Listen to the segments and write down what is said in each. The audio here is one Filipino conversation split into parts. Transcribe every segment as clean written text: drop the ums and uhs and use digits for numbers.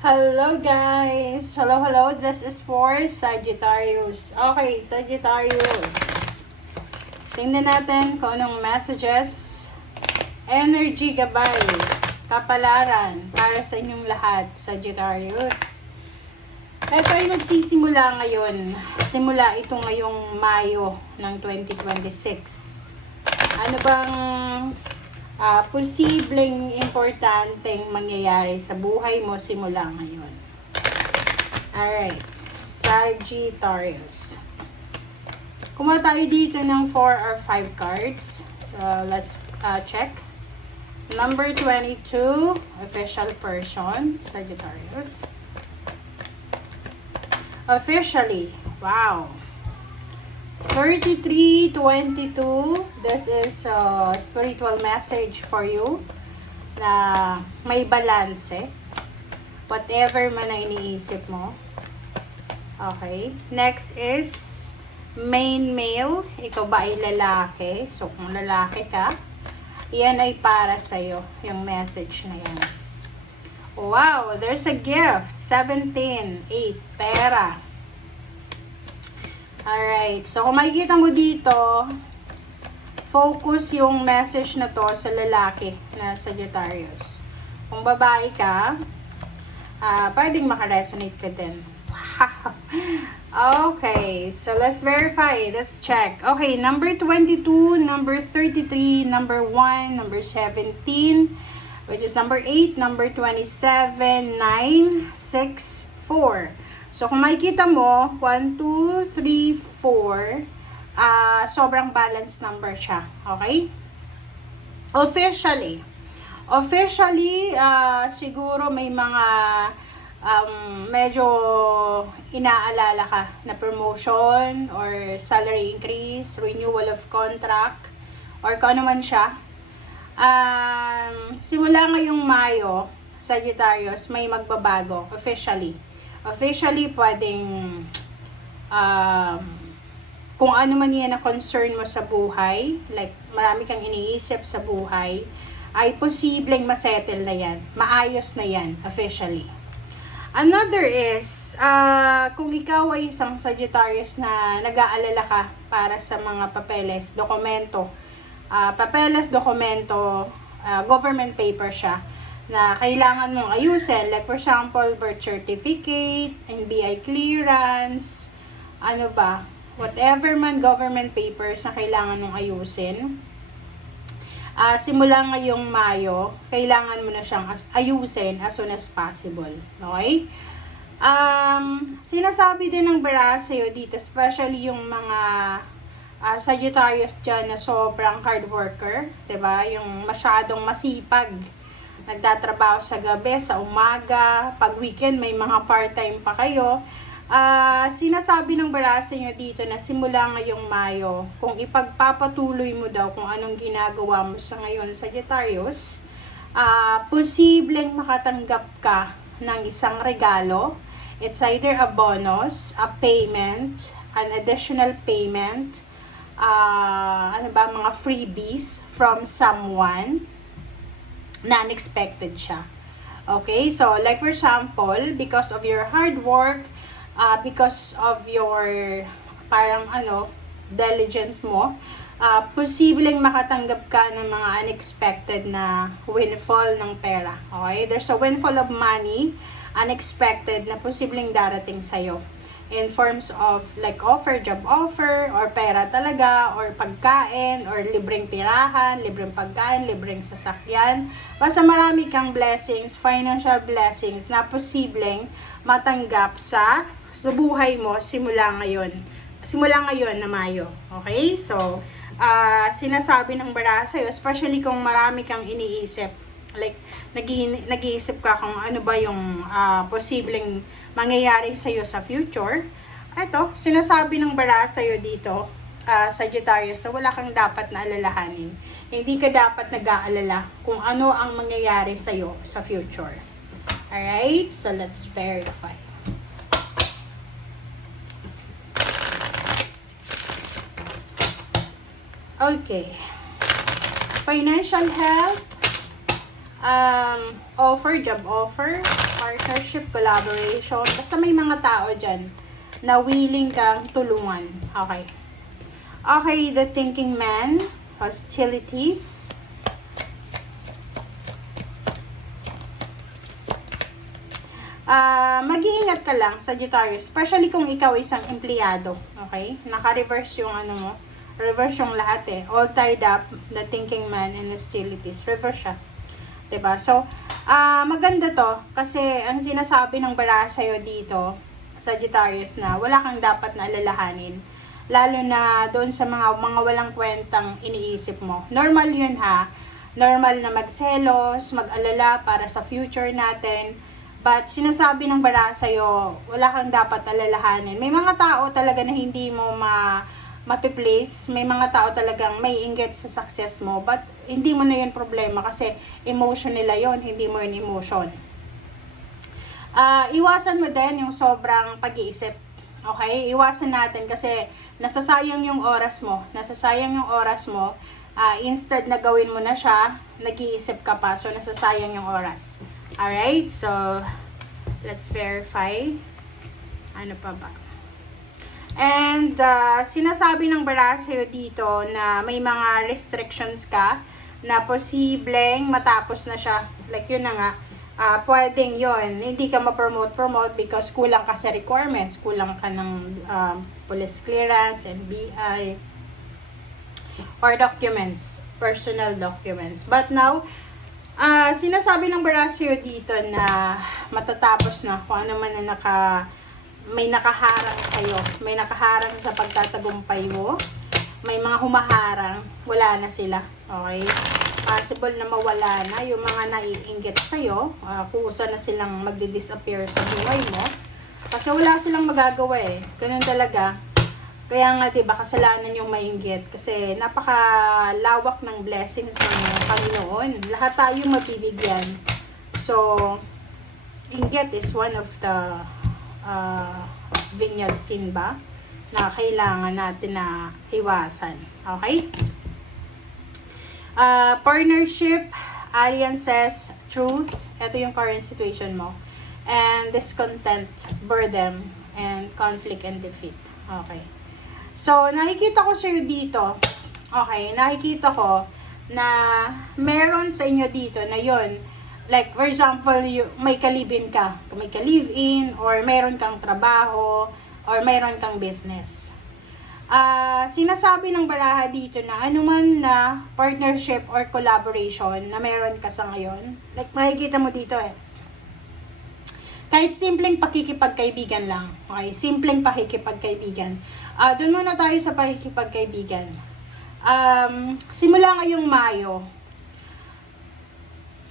Hello guys! Hello. This is for Sagittarius. Okay, Sagittarius. Tingnan natin kung anong messages, energy gabay, kapalaran para sa inyong lahat, Sagittarius. Ito ay magsisimula ngayon. Simula ito ngayong Mayo ng 2026. Ano bang posibleng importanteng mangyayari sa buhay mo simula ngayon? Alright, Sagittarius. Kumuha tayo dito ng 4 or 5 cards. So, let's check. Number 22, official person, Sagittarius. Officially, wow. 3322, this is a spiritual message for you na may balanse. Whatever man na iniisip mo. Okay. Next is main male. Ikaw ba ay lalaki? So, kung lalaki ka, yan ay para sa'yo, yung message na yan. Wow, there's a gift. 17, 8, pera. Alright, so kung makikita mo dito, focus yung message na to sa lalaki na Sagittarius. Kung babae ka, pwedeng makaresonate ka din. Wow! Okay, so let's verify. Let's check. Okay, number 22, number 33, number 1, number 17, which is number 8, number 27, 9, 6, 4. So, kung makikita mo, 1, 2, 3, 4, sobrang balanced number siya. Okay? Officially, siguro may mga medyo inaalala ka na promotion or salary increase, renewal of contract, or kung ano man siya. Simula ngayong Mayo, Sagittarius, may magbabago officially. Officially, pwedeng kung ano man yan na concern mo sa buhay, like marami kang iniisip sa buhay, ay posibleng masettle na yan. Maayos na yan, officially. Another is, kung ikaw ay isang Sagittarius na nag-aalala ka para sa mga papeles, dokumento, government paper siya, na kailangan mong ayusin. Like for example, birth certificate, NBI clearance, ano ba, whatever man government papers na kailangan mong ayusin. Simula ngayong Mayo, kailangan mo na siyang ayusin as soon as possible. Okay? Sinasabi din ng bara sa'yo dito, especially yung mga Sagittarius dyan na sobrang hard worker, diba? Yung masyadong masipag, nagtatrabaho sa gabi, sa umaga, pag weekend may mga part-time pa kayo. Sinasabi ng barasa nyo dito na simula ngayong Mayo, kung ipagpapatuloy mo daw kung anong ginagawa mo sa ngayon, Sagittarius, posibleng makatanggap ka ng isang regalo. It's either a bonus, a payment, an additional payment, mga freebies from someone na unexpected siya. Okay, so like for example, because of your hard work, because of your diligence mo, posibleng makatanggap ka ng mga unexpected na windfall ng pera. Okay, there's a windfall of money, unexpected, na posibleng darating sa'yo in forms of like job offer, or pera talaga, or pagkain, or libreng tirahan, libreng pagkain, libreng sasakyan. Basta marami kang blessings, financial blessings na posibleng matanggap sa buhay mo simula ngayon na Mayo. Okay? So, sinasabi ng bara sa'yo, especially kung marami kang iniisip, like nag-iisip ka kung ano ba yung posibleng mangyayari sa'yo sa future. Ito, sinasabi ng bara sa'yo dito, Sagittarius, na wala kang dapat na alalahanin. Hindi ka dapat nag-aalala kung ano ang mangyayari sa'yo sa future. Alright? So, let's verify. Okay. Financial health, offer, job offer, partnership, collaboration. Basta may mga tao dyan na willing kang tulungan. Okay. Okay, the thinking man, hostilities. Mag-iingat ka lang, Sagittarius, especially kung ikaw isang empleyado, okay? Naka-reverse yung ano mo, reverse yung lahat eh. All tied up, the thinking man and hostilities, reverse siya. 'Di ba? So, maganda to kasi ang sinasabi ng bara sa'yo dito, Sagittarius, na wala kang dapat na alalahanin. Lalo na doon sa mga walang kwentang iniisip mo. Normal yun ha. Normal na magselos, mag-alala para sa future natin. But sinasabi ng bara sa'yo, wala kang dapat alalahanin. May mga tao talaga na hindi mo mapiplace. May mga tao talagang may inggit sa success mo. But hindi mo na yun problema kasi emotion nila yun, hindi mo yun emotion. Iwasan mo din yung sobrang pag-iisip. Okay? Iwasan natin kasi nasasayang yung oras mo. Nasasayang yung oras mo. Instead na gawin mo na siya, nag-iisip ka pa. So, nasasayang yung oras. Alright, so let's verify. Ano pa ba? And sinasabi ng bara sa'yo dito na may mga restrictions ka na posibleng matapos na siya. Like yun na nga, pwedeng yun. Hindi ka ma-promote because kulang ka sa requirements. Kulang ka ng police clearance, NBI, or documents, personal documents. But now, sinasabi ng Barasio dito na matatapos na kung ano man na may nakaharang sa'yo. May nakaharang sa pagtatagumpay mo. May mga humaharang. Wala na sila. Okay? Possible na mawala na yung mga naiinggit sa'yo. Kusa na silang magdi-disappear sa buhay mo. Kasi wala silang magagawa eh. Ganun talaga. Kaya nga, diba, kasalanan yung mainggit. Kasi napakalawak ng blessings ng Panginoon. Lahat tayo mabibigyan. So, inggit is one of the vineyard sin ba? Na kailangan natin na iwasan. Okay? Partnership, alliances, truth. Ito yung current situation mo. And discontent, burden, and conflict and defeat. Okay. So, nakikita ko sa'yo dito, okay, nakikita ko na meron sa inyo dito na yon. Like, for example, may ka-live-in ka, may ka-live-in, or meron kang trabaho, or meron kang business. Sinasabi ng baraha dito na anuman na partnership or collaboration na meron ka sa ngayon, like, makikita mo dito eh. Kahit simpleng pakikipagkaibigan lang, okay, simpleng pakikipagkaibigan. Doon muna tayo sa pakikipagkaibigan. Simula ngayong Mayo,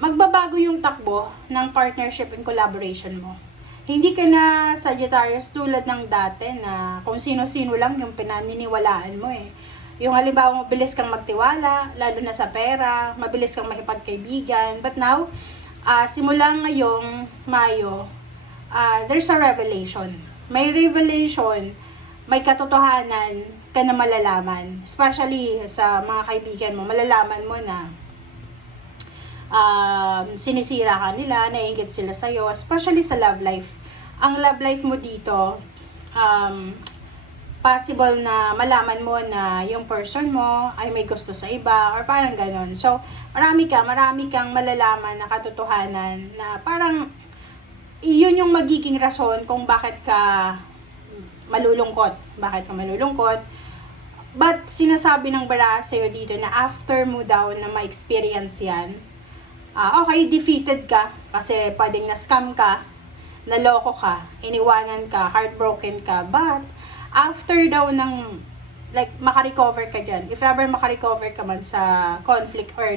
magbabago yung takbo ng partnership and collaboration mo. Hindi ka na Sagittarius tulad ng dati na kung sino-sino lang yung pinaniniwalaan mo eh. Yung halimbawa, mabilis kang magtiwala, lalo na sa pera, mabilis kang makipagkaibigan. But now, simula ngayong Mayo, there's a revelation. May revelation, may katotohanan ka na malalaman. Especially sa mga kaibigan mo, malalaman mo na sinisira ka nila, naiingit sila sa'yo, especially sa love life. Ang love life mo dito, possible na malaman mo na yung person mo ay may gusto sa iba, or parang ganon. So, marami kang malalaman na katotohanan na parang yun yung magiging rason kung bakit ka malulungkot. But sinasabi ng bara sa'yo dito na after mo daw na ma-experience yan, okay, defeated ka kasi pwedeng na-scam ka, naloko ka, iniwanan ka, heartbroken ka, but after daw ng like makarecover ka dyan, if ever makarecover ka man sa conflict or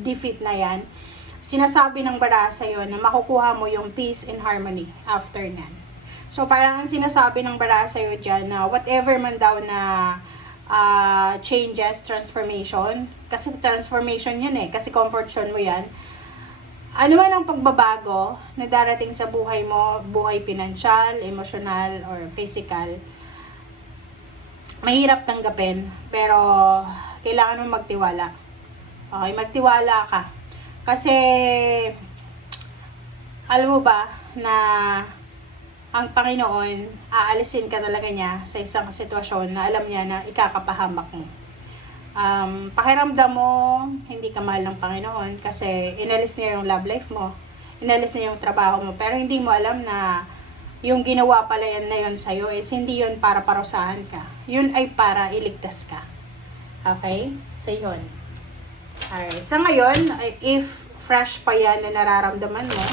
defeat na yan, sinasabi ng bara sa'yo na makukuha mo yung peace and harmony after nan. So, parang ang sinasabi ng bara sa'yo dyan na whatever man daw na changes, transformation, kasi transformation yun eh, kasi comfort zone mo yan. Ano man ang pagbabago na darating sa buhay mo, buhay pinansyal, emosyonal, or physical, mahirap tanggapin, pero kailangan mo magtiwala. Okay, magtiwala ka. Kasi Alam mo ba na ang Panginoon, aalisin ka talaga niya sa isang sitwasyon na alam niya na ikakapahamak mo. Pakiramdam mo, hindi ka mahal ng Panginoon kasi inalis niya yung love life mo, inalis niya yung trabaho mo, pero hindi mo alam na yung ginawa pala yan na yun sa'yo is hindi yun para parusahan ka. Yun ay para iligtas ka. Okay? So, yun. Alright. So, ngayon, if fresh pa yan na nararamdaman mo,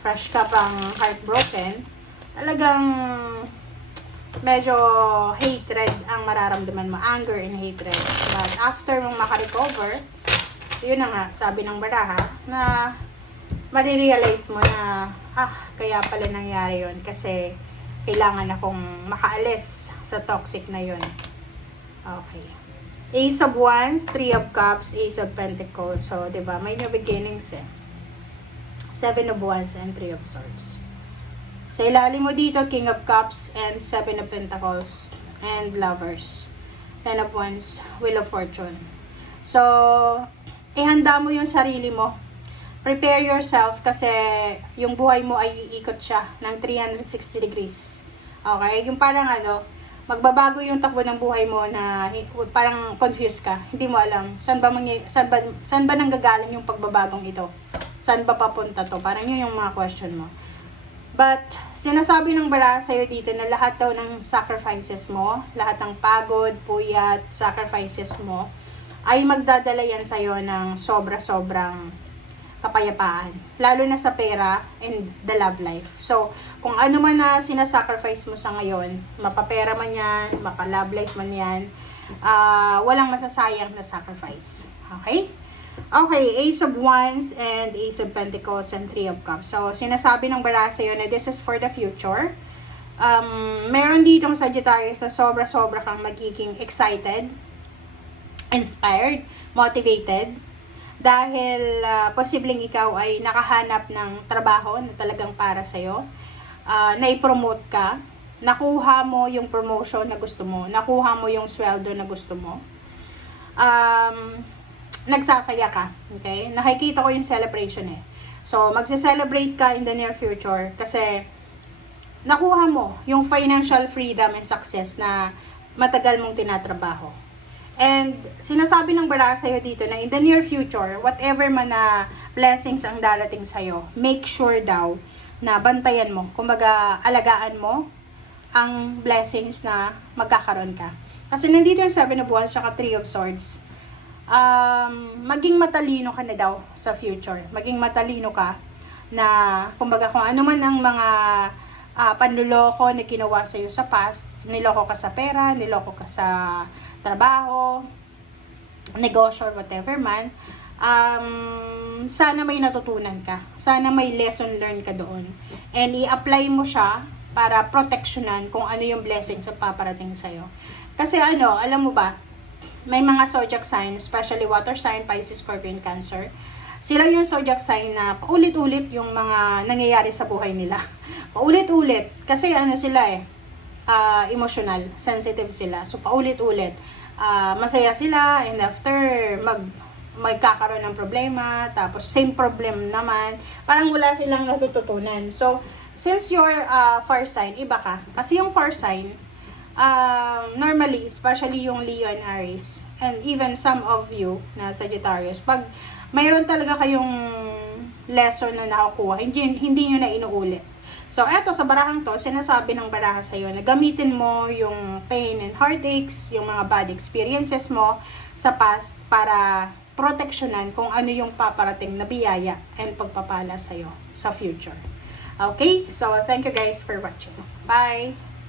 fresh ka pang heartbroken, talagang medyo hatred ang mararamdaman mo. Anger and hatred. But after mong makarecover, yun na nga, sabi ng baraha, na marirealize mo na, kaya pala nangyari yun. Kasi kailangan akong makaalis sa toxic na yun. Okay. Ace of Wands, Three of Cups, Ace of Pentacles. So, diba, may new beginnings eh. Seven of Wands and Three of Swords. Sa ilalim mo dito, King of Cups and Seven of Pentacles and Lovers. Ten of Wands, Wheel of Fortune. So, ihanda mo yung sarili mo. Prepare yourself kasi yung buhay mo ay iikot siya ng 360 degrees. Okay? Yung parang magbabago yung takbo ng buhay mo na parang confused ka. Hindi mo alam saan ba nanggagaling yung pagbabagong ito. Saan ba papunta to? Parang yun yung mga question mo. But, sinasabi ng baraha sa'yo dito na lahat daw ng sacrifices mo, lahat ng pagod, puyat, sacrifices mo, ay magdadala yan sa'yo ng sobra-sobrang kapayapaan. Lalo na sa pera and the love life. So, kung ano man na sinasacrifice mo sa ngayon, mapapera man yan, mapa-love life man yan, walang masasayang na sacrifice. Okay? Okay, Ace of Wands and Ace of Pentacles and Three of Cups. So, sinasabi ng baraha sa'yo na this is for the future. Meron ditong Sagittarius na sobra-sobra kang magiging excited, inspired, motivated, dahil posibleng ikaw ay nakahanap ng trabaho na talagang para sa'yo, na-promote ka, nakuha mo yung promotion na gusto mo, nakuha mo yung sweldo na gusto mo, nagsasaya ka, okay? Nakikita ko yung celebration eh. So, magse-celebrate ka in the near future kasi nakuha mo yung financial freedom and success na matagal mong tinatrabaho. And sinasabi ng baraha sa'yo dito na in the near future, whatever man na blessings ang darating sa'yo, make sure daw na bantayan mo. Kumbaga, alagaan mo ang blessings na magkakaroon ka. Kasi nandito yung Seven of Wands at Three of Swords. Maging matalino ka na daw sa future. Maging matalino ka na, kumbaga, kung ano man ang mga panluloko na ginawa sa'yo sa past, niloko ka sa pera, niloko ka sa trabaho, negosyo, or whatever man, sana may natutunan ka. Sana may lesson learned ka doon. And i-apply mo siya para proteksyonan kung ano yung blessings sa paparating sa'yo. Kasi alam mo ba, may mga zodiac sign, especially water sign, Pisces, Scorpion, Cancer. Sila yung zodiac sign na paulit-ulit yung mga nangyayari sa buhay nila. Paulit-ulit. Kasi sila emotional, sensitive sila. So, paulit-ulit. Masaya sila, and after, magkakaroon ng problema, tapos same problem naman. Parang wala silang natututunan. So, since you're fire sign, iba ka. Kasi yung fire sign, normally, especially yung Leo and Aries, and even some of you na Sagittarius, pag mayroon talaga kayong lesson na nakukuha, hindi nyo na inuulit. So, eto, sa barahang to, sinasabi ng baraha sa'yo na gamitin mo yung pain and heartaches, yung mga bad experiences mo sa past para proteksyonan kung ano yung paparating na biyaya and pagpapala sa'yo sa future. Okay? So, thank you guys for watching. Bye!